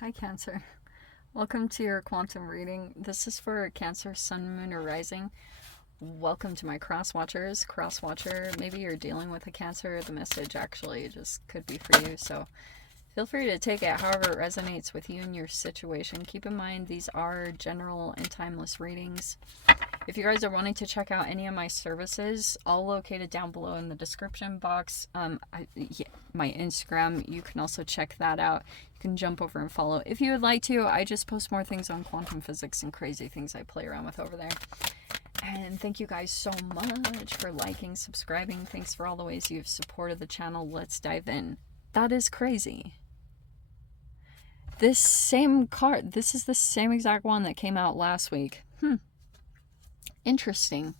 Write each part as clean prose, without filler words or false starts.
Hi Cancer. Welcome to your quantum reading. This is for Cancer, Sun, Moon, or Rising. Welcome to my cross watchers. Cross watcher, maybe you're dealing with a Cancer. The message actually just could be for you. So feel free to take it however it resonates with you and your situation. Keep in mind these are general and timeless readings. If you guys are wanting to check out any of my services, all located down below in the description box. My Instagram, you can also check that out. You can jump over and follow if you would like to. I just post more things on quantum physics and crazy things I play around with over there. And thank you guys so much for liking, subscribing. Thanks for all the ways you've supported the channel. Let's dive in. That is crazy. This same card, this is the same exact one that came out last week. Interesting.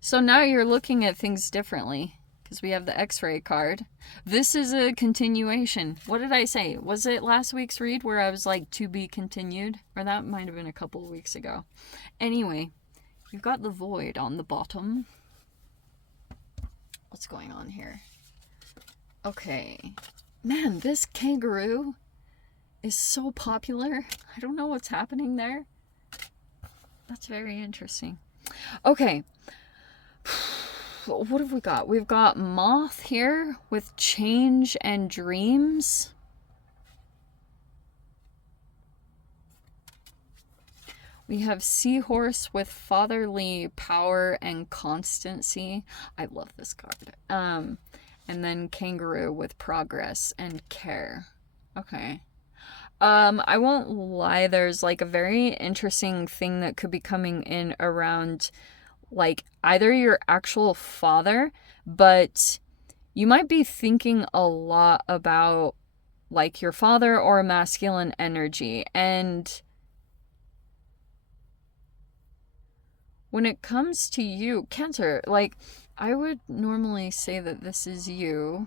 So now you're looking at things differently because we have the X-ray card. This is a continuation. What did I say? Was it last week's read where I was like, to be continued? Or that might have been a couple of weeks ago. Anyway, you've got the void on the bottom. What's going on here? Okay. Man, this kangaroo is so popular. I don't know what's happening there. That's very interesting. Okay. What have we got? We've got moth here with change and dreams. We have seahorse with fatherly power and constancy. I love this card. And then kangaroo with progress and care. Okay. I won't lie, there's like a very interesting thing that could be coming in around like either your actual father, but you might be thinking a lot about like your father or a masculine energy. And when it comes to you, Cancer, like I would normally say that this is you.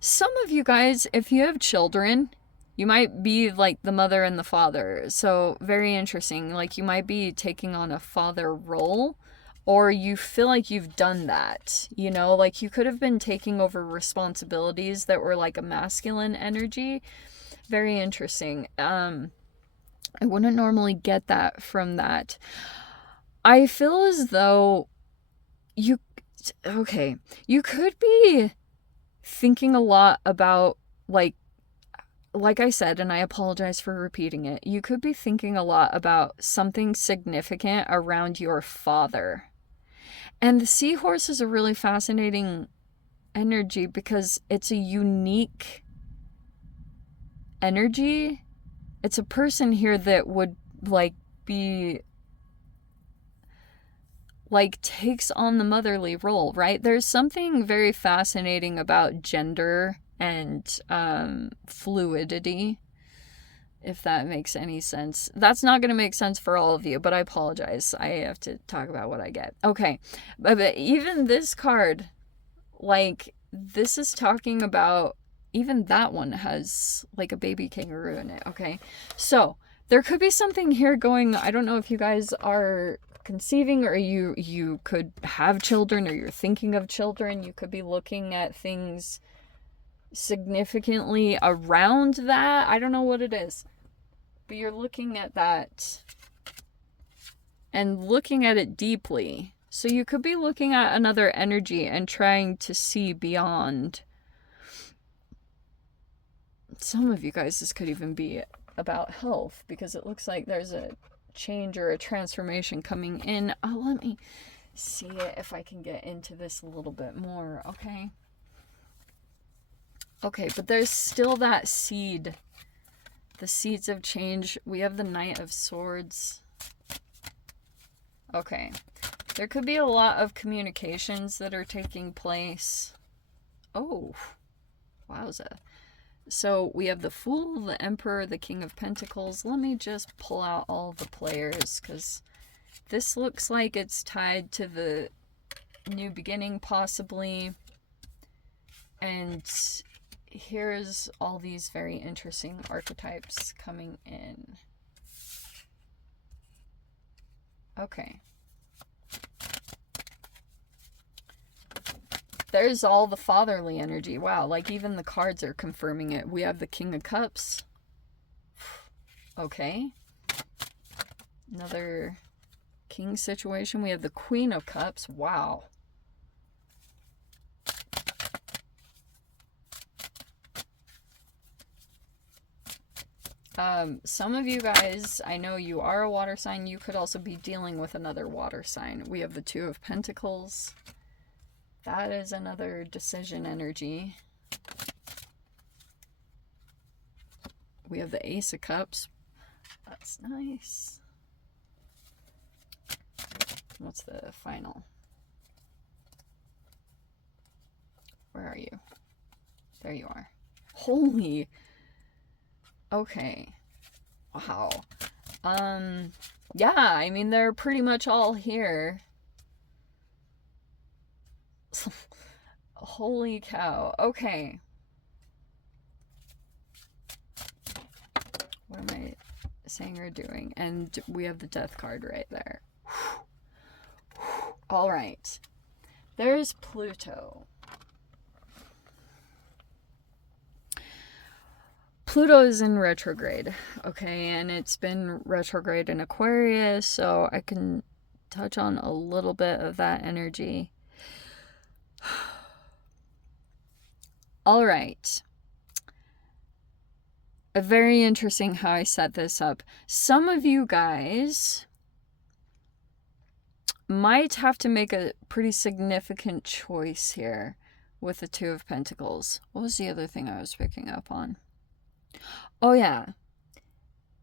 Some of you guys, if you have children, you might be like the mother and the father. So very interesting. Like you might be taking on a father role, or you feel like you've done that, you know, like you could have been taking over responsibilities that were like a masculine energy. Very interesting. I wouldn't normally get that from that. I feel as though you could be thinking a lot about like I said, and I apologize for repeating it, you could be thinking a lot about something significant around your father. And the seahorse is a really fascinating energy because it's a unique energy. It's a person here that would like be like takes on the motherly role, right? There's something very fascinating about gender and fluidity, if that makes any sense. That's not going to make sense for all of you, but I apologize. I have to talk about what I get. Okay, but even this card, like this is talking about, even that one has like a baby kangaroo in it. Okay, so there could be something here going. I don't know if you guys are conceiving or you could have children, or you're thinking of children. You could be looking at things significantly around that. I don't know what it is, but you're looking at that and looking at it deeply. So you could be looking at another energy and trying to see beyond. Some of you guys, this could even be about health, because it looks like there's a change or a transformation coming in. Oh, let me see it if I can get into this a little bit more. Okay, but there's still that seed. The seeds of change. We have the Knight of Swords. Okay. There could be a lot of communications that are taking place. Oh. Wowza. So we have the Fool, the Emperor, the King of Pentacles. Let me just pull out all the players, because this looks like it's tied to the new beginning, possibly. And here's all these very interesting archetypes coming in. Okay. There's all the fatherly energy. Wow, like even the cards are confirming it. We have the King of Cups. Okay. Another king situation. We have the Queen of Cups. Wow. Some of you guys, I know you are a water sign. You could also be dealing with another water sign. We have the Two of Pentacles. That is another decision energy. We have the Ace of Cups. That's nice. What's the final? Where are you? There you are. Holy. Okay. Wow. Yeah, I mean, they're pretty much all here. Holy cow. Okay. What am I saying or doing? And we have the Death card right there. All right. There's Pluto. Pluto is in retrograde, okay, and it's been retrograde in Aquarius, so I can touch on a little bit of that energy. All right. Very interesting how I set this up. Some of you guys might have to make a pretty significant choice here with the Two of Pentacles. What was the other thing I was picking up on? Oh yeah,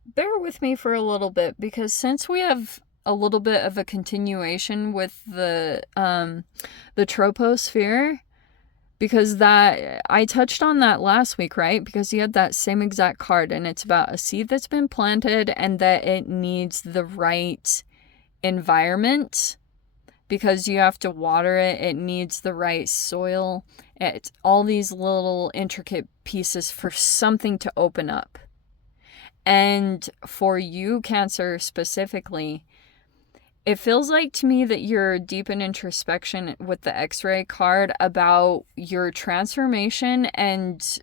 bear with me for a little bit, because since we have a little bit of a continuation with the troposphere, because that I touched on that last week, right? Because you had that same exact card, and it's about a seed that's been planted and that it needs the right environment, because you have to water it, it needs the right soil. It's all these little intricate pieces for something to open up. And for you, Cancer, specifically, it feels like to me that you're deep in introspection with the X-ray card about your transformation and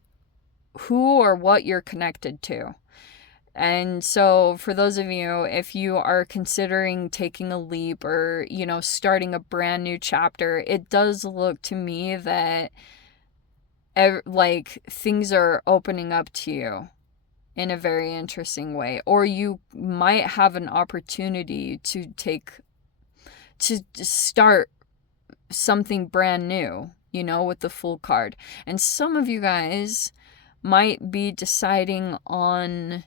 who or what you're connected to. And so for those of you, if you are considering taking a leap or, you know, starting a brand new chapter, it does look to me that like things are opening up to you in a very interesting way, or you might have an opportunity to start something brand new, you know, with the Fool card. And some of you guys might be deciding on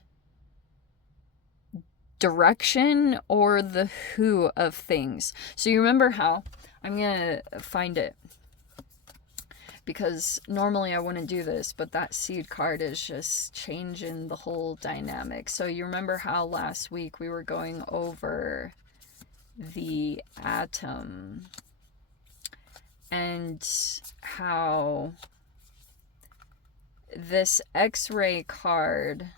direction or the who of things. So you remember how, I'm gonna find it, because normally I wouldn't do this, but that seed card is just changing the whole dynamic. So you remember how last week we were going over the atom and how this X-ray card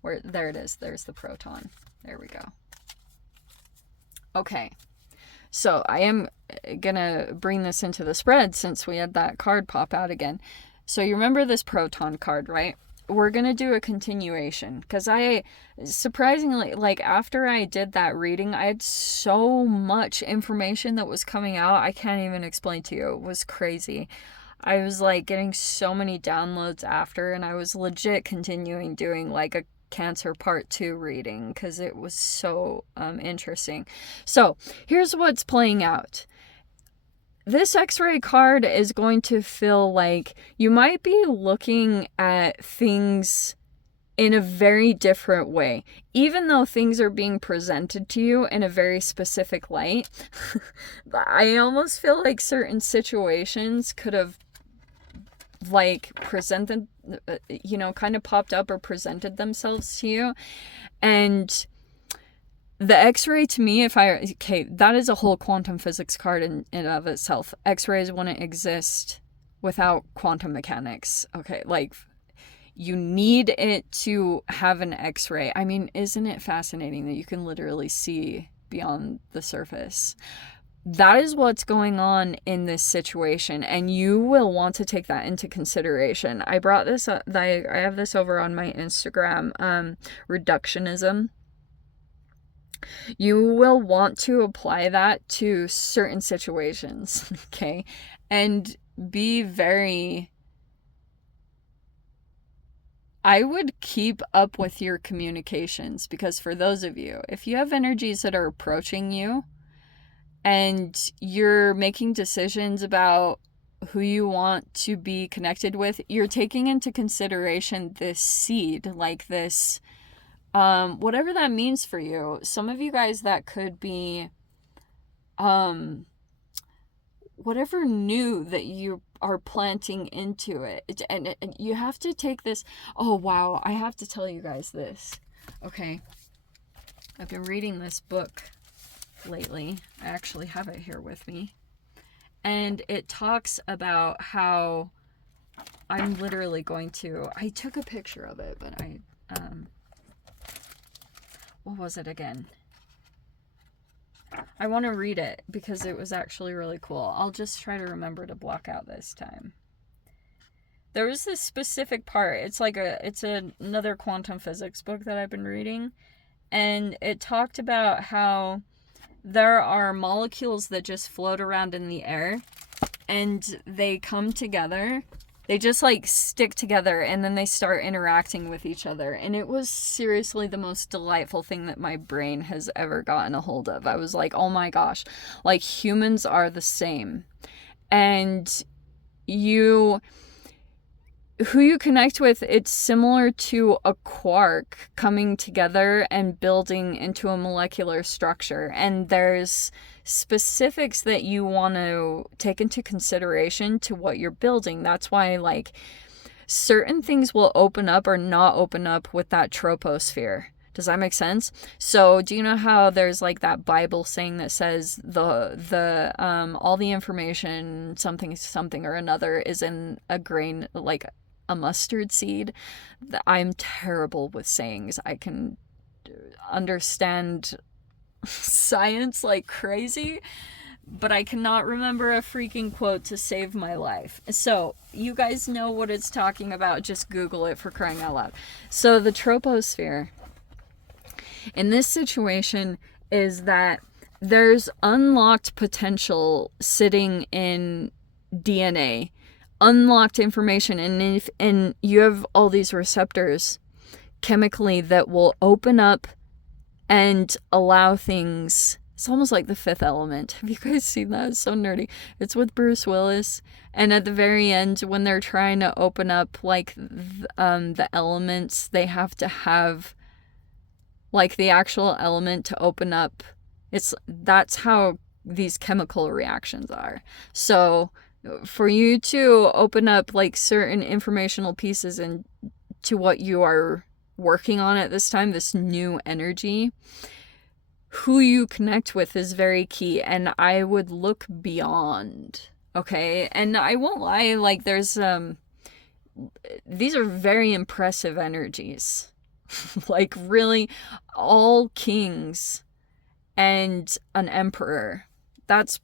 where, there it is, there's the proton, there we go. Okay, so I am gonna bring this into the spread since we had that card pop out again. So you remember this proton card, right? We're gonna do a continuation, because I surprisingly, like, after I did that reading, I had so much information that was coming out, I can't even explain to you. It was crazy. I was like getting so many downloads after, and I was legit continuing doing like a Cancer part 2 reading because it was so interesting. So here's what's playing out. This X-ray card is going to feel like you might be looking at things in a very different way, even though things are being presented to you in a very specific light. I almost feel like certain situations could have like presented, you know, kind of popped up or presented themselves to you. And the X-ray to me, okay, that is a whole quantum physics card in and of itself. X-rays wouldn't exist without quantum mechanics. Okay, like you need it to have an X-ray. I mean, isn't it fascinating that you can literally see beyond the surface? that is what's going on in this situation, and you will want to take that into consideration. I brought this up, I have this over on my Instagram, reductionism. You will want to apply that to certain situations, okay? And be very, I would keep up with your communications, because for those of you, if you have energies that are approaching you and you're making decisions about who you want to be connected with, you're taking into consideration this seed, like this, whatever that means for you. Some of you guys, that could be, whatever new that you are planting into it. And you have to take this. Oh, wow. I have to tell you guys this. Okay. I've been reading this book lately. I actually have it here with me. And it talks about how I'm literally going to, I took a picture of it, but what was it again? I want to read it because it was actually really cool. I'll just try to remember to block out this time. There was this specific part. It's like another quantum physics book that I've been reading. And it talked about how there are molecules that just float around in the air and they come together. They just like stick together and then they start interacting with each other. And it was seriously the most delightful thing that my brain has ever gotten a hold of. I was like, oh my gosh, like humans are the same. And who you connect with, it's similar to a quark coming together and building into a molecular structure. And there's specifics that you want to take into consideration to what you're building. That's why, like, certain things will open up or not open up with that troposphere. Does that make sense? So do you know how there's like that Bible saying that says the all the information something or another is in a grain, like a mustard seed? I'm terrible with sayings. I can understand science like crazy, but I cannot remember a freaking quote to save my life. So you guys know what it's talking about. Just Google it, for crying out loud. So the troposphere in this situation is that there's unlocked potential sitting in DNA, unlocked information, and you have all these receptors chemically that will open up and allow things. It's almost like the Fifth Element. Have you guys seen that? It's so nerdy. It's with Bruce Willis, and at the very end, when they're trying to open up like the elements, they have to have like the actual element to open up. That's how these chemical reactions are. So for you to open up like certain informational pieces and to what you are working on at this time, this new energy, who you connect with is very key. And I would look beyond, okay? And I won't lie, like there's these are very impressive energies. Like really, all kings and an emperor. That's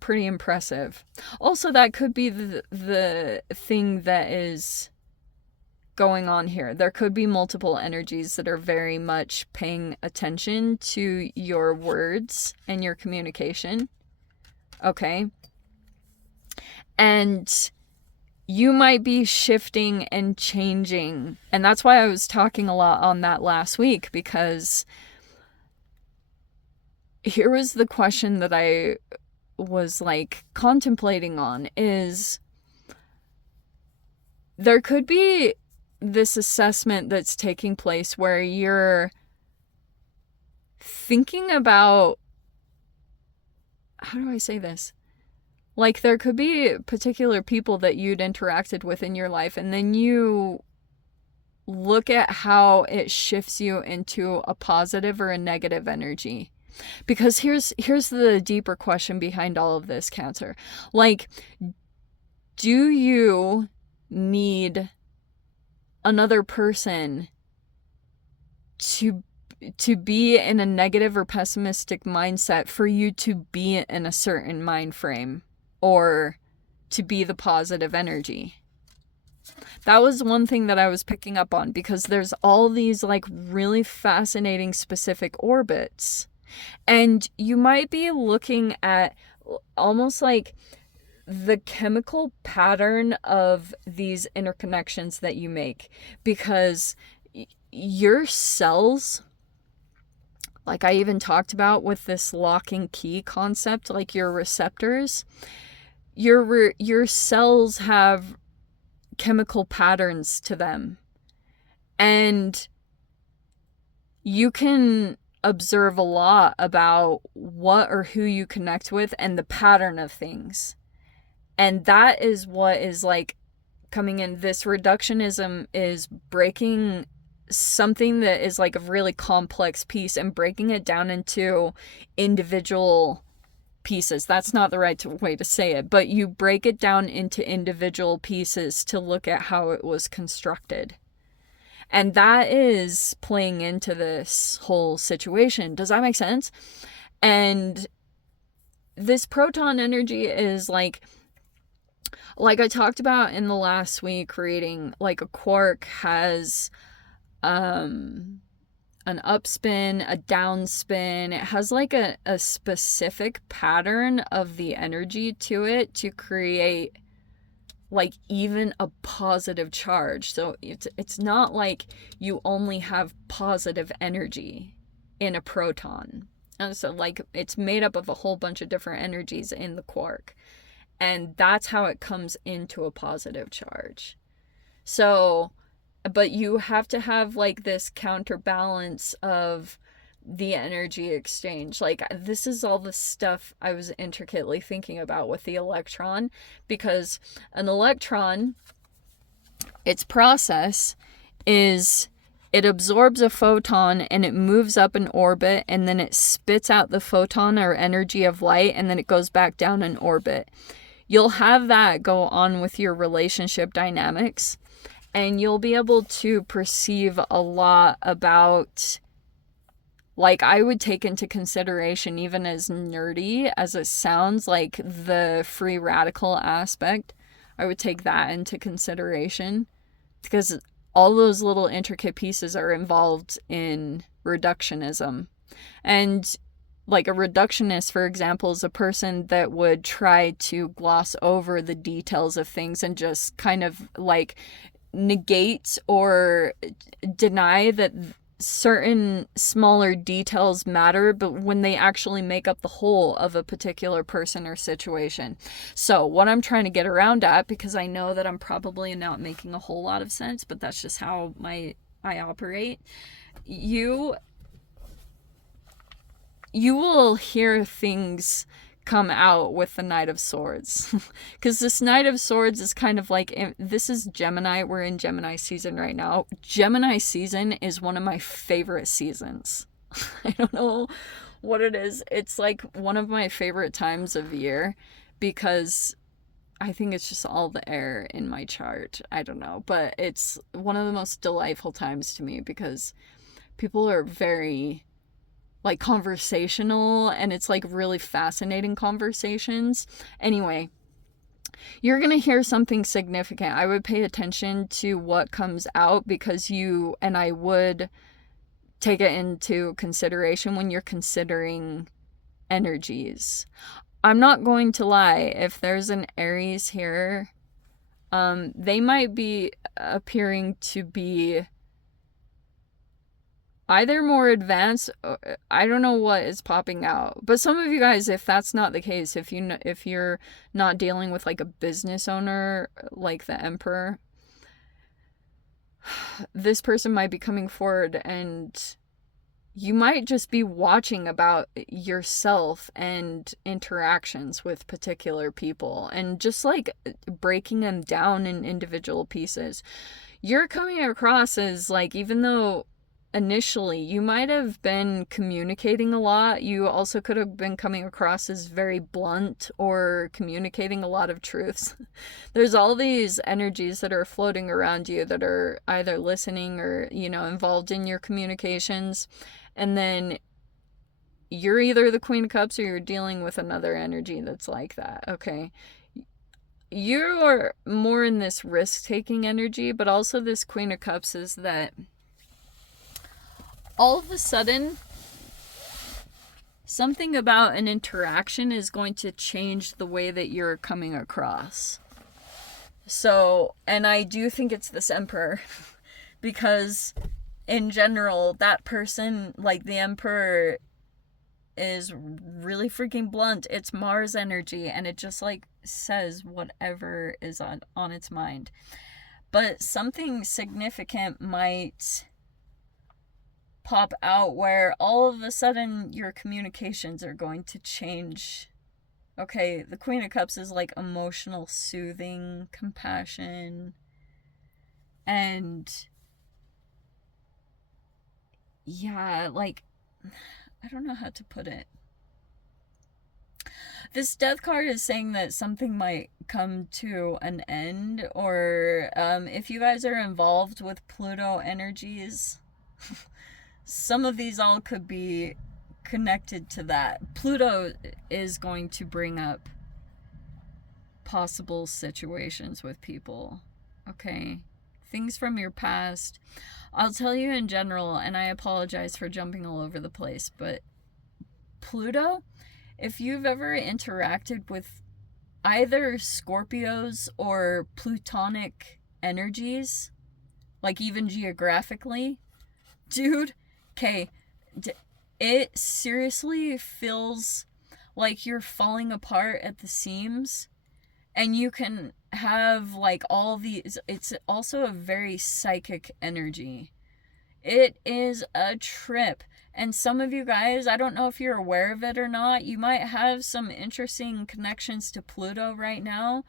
pretty impressive. Also, that could be the thing that is going on here. There could be multiple energies that are very much paying attention to your words and your communication. Okay? And you might be shifting and changing. And that's why I was talking a lot on that last week, because here was the question that I was like contemplating on, is there could be this assessment that's taking place where you're thinking about, how do I say this? Like there could be particular people that you'd interacted with in your life, and then you look at how it shifts you into a positive or a negative energy. Because here's the deeper question behind all of this, Cancer. Like, do you need another person to to be in a negative or pessimistic mindset for you to be in a certain mind frame or to be the positive energy. That was one thing that I was picking up on, because there's all these like really fascinating specific orbits, and you might be looking at almost like the chemical pattern of these interconnections that you make, because your cells, like I even talked about with this lock and key concept, like your receptors, your cells have chemical patterns to them, and you can observe a lot about what or who you connect with and the pattern of things. And that is what is like coming in. This reductionism is breaking something that is like a really complex piece and breaking it down into individual pieces. That's not the right way to say it, but you break it down into individual pieces to look at how it was constructed. And that is playing into this whole situation. Does that make sense? And this proton energy is like I talked about in the last week, creating like a quark has an upspin, a downspin. It has like a specific pattern of the energy to it to create like even a positive charge. So it's not like you only have positive energy in a proton. And so like it's made up of a whole bunch of different energies in the quark. And that's how it comes into a positive charge. So, but you have to have like this counterbalance of the energy exchange. Like this is all the stuff I was intricately thinking about with the electron, because an electron, its process is it absorbs a photon and it moves up in orbit, and then it spits out the photon or energy of light, and then it goes back down in orbit. You'll have that go on with your relationship dynamics, and you'll be able to perceive a lot about, like, I would take into consideration, even as nerdy as it sounds, like the free radical aspect. I would take that into consideration, because all those little intricate pieces are involved in reductionism. And like a reductionist, for example, is a person that would try to gloss over the details of things and just kind of like negate or deny that certain smaller details matter, but when they actually make up the whole of a particular person or situation. So what I'm trying to get around at, because I know that I'm probably not making a whole lot of sense, but that's just how I operate. You will hear things come out with the Knight of Swords, because this Knight of Swords is kind of like, this is Gemini. We're in Gemini season right now. Gemini season is one of my favorite seasons. I don't know what it is. It's like one of my favorite times of year, because I think it's just all the air in my chart. I don't know, but it's one of the most delightful times to me, because people are very like conversational, and it's like really fascinating conversations. Anyway, you're going to hear something significant. I would pay attention to what comes out, because I would take it into consideration when you're considering energies. I'm not going to lie, if there's an Aries here, they might be appearing to be either more advanced, I don't know what is popping out. But some of you guys, if that's not the case, if you're not dealing with like a business owner like the Emperor, this person might be coming forward, and you might just be watching about yourself and interactions with particular people, and just like breaking them down in individual pieces. You're coming across as like, even though initially. You might have been communicating a lot. You also could have been coming across as very blunt or communicating a lot of truths. There's all these energies that are floating around you that are either listening or, involved in your communications. And then you're either the Queen of Cups or you're dealing with another energy that's like that, okay? You're more in this risk-taking energy, but also this Queen of Cups is that all of a sudden, something about an interaction is going to change the way that you're coming across. So, and I do think it's this Emperor, because in general, that person, like the Emperor, is really freaking blunt. It's Mars energy, and it just like says whatever is on its mind. But something significant might pop out where all of a sudden your communications are going to change. Okay, the Queen of Cups is like emotional soothing, compassion, and yeah, like, I don't know how to put it. This Death card is saying that something might come to an end, or if you guys are involved with Pluto energies, some of these all could be connected to that. Pluto is going to bring up possible situations with people, okay? Things from your past. I'll tell you in general, and I apologize for jumping all over the place, but Pluto, if you've ever interacted with either Scorpios or Plutonic energies, like even geographically, dude, okay, it seriously feels like you're falling apart at the seams, and you can have like all these. It's also a very psychic energy. It is a trip. And some of you guys, I don't know if you're aware of it or not, you might have some interesting connections to Pluto right now.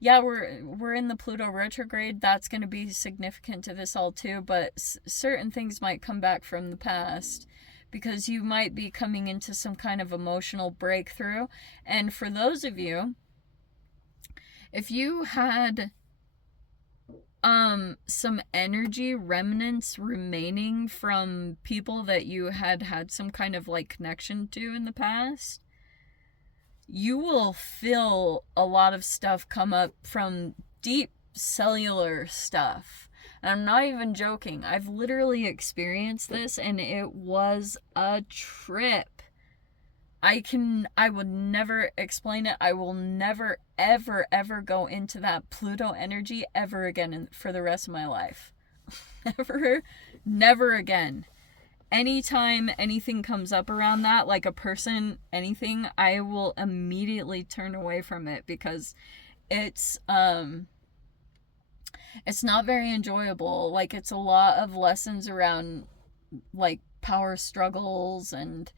Yeah, we're in the Pluto retrograde. That's going to be significant to this all too, but certain things might come back from the past, because you might be coming into some kind of emotional breakthrough. And for those of you, if you had some energy remnants remaining from people that you had some kind of like connection to in the past, you will feel a lot of stuff come up from deep cellular stuff. And I'm not even joking. I've literally experienced this, and it was a trip. I would never explain it. I will never, ever, ever go into that Pluto energy ever again for the rest of my life. Never again. Anytime anything comes up around that, like a person, anything, I will immediately turn away from it, because it's not very enjoyable. Like, it's a lot of lessons around like power struggles and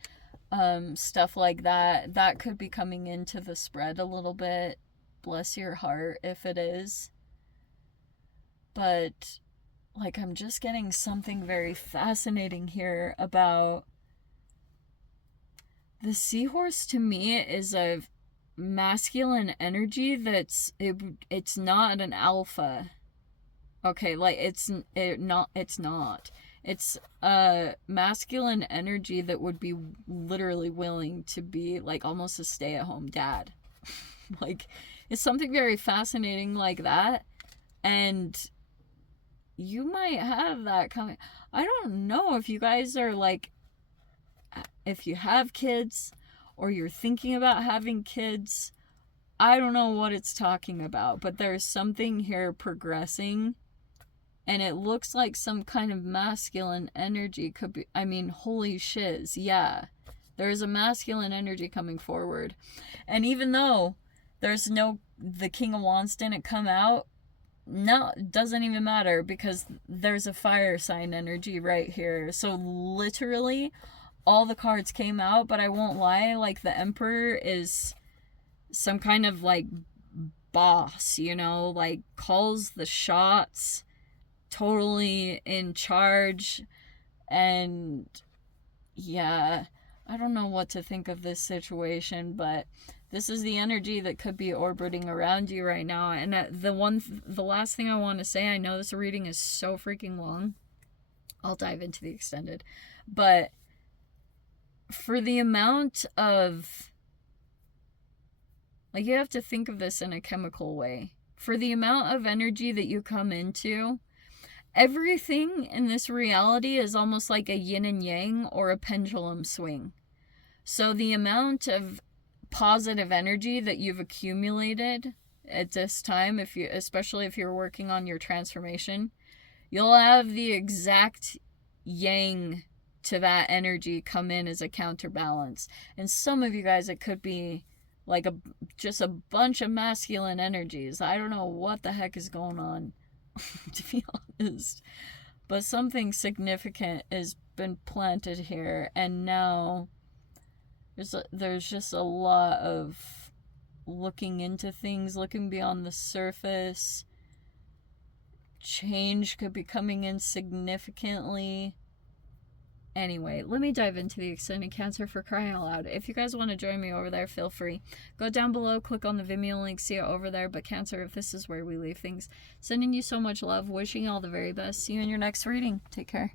stuff like that could be coming into the spread a little bit. Bless your heart if it is. But like, I'm just getting something very fascinating here about the seahorse. To me, is a masculine energy it's not an alpha. Okay, like it's not. It's a masculine energy that would be literally willing to be like almost a stay-at-home dad. Like, it's something very fascinating like that. And you might have that coming. I don't know if you guys are like, if you have kids or you're thinking about having kids. I don't know what it's talking about, but there's something here progressing. And it looks like some kind of masculine energy could be, I mean, holy shiz, yeah. There's a masculine energy coming forward. And even though the King of Wands didn't come out, no, it doesn't even matter, because there's a fire sign energy right here. So literally, all the cards came out, but I won't lie, like the Emperor is some kind of like boss, like calls the shots, totally in charge, And yeah, I don't know what to think of this situation, but this is the energy that could be orbiting around you right now. And the last thing I want to say, I know this reading is so freaking long. I'll dive into the extended. But for the amount of, like, you have to think of this in a chemical way. For the amount of energy that you come into, everything in this reality is almost like a yin and yang or a pendulum swing. So the amount of positive energy that you've accumulated at this time, especially if you're working on your transformation, you'll have the exact yang to that energy come in as a counterbalance. And some of you guys, it could be like just a bunch of masculine energies. I don't know what the heck is going on, to be honest. But something significant has been planted here, and now there's just a lot of looking into things, looking beyond the surface. Change could be coming in significantly. Anyway, let me dive into the extended Cancer, for crying out loud. If you guys want to join me over there, feel free. Go down below, click on the Vimeo link, see it over there. But Cancer, if this is where we leave things, sending you so much love, wishing you all the very best. See you in your next reading. Take care.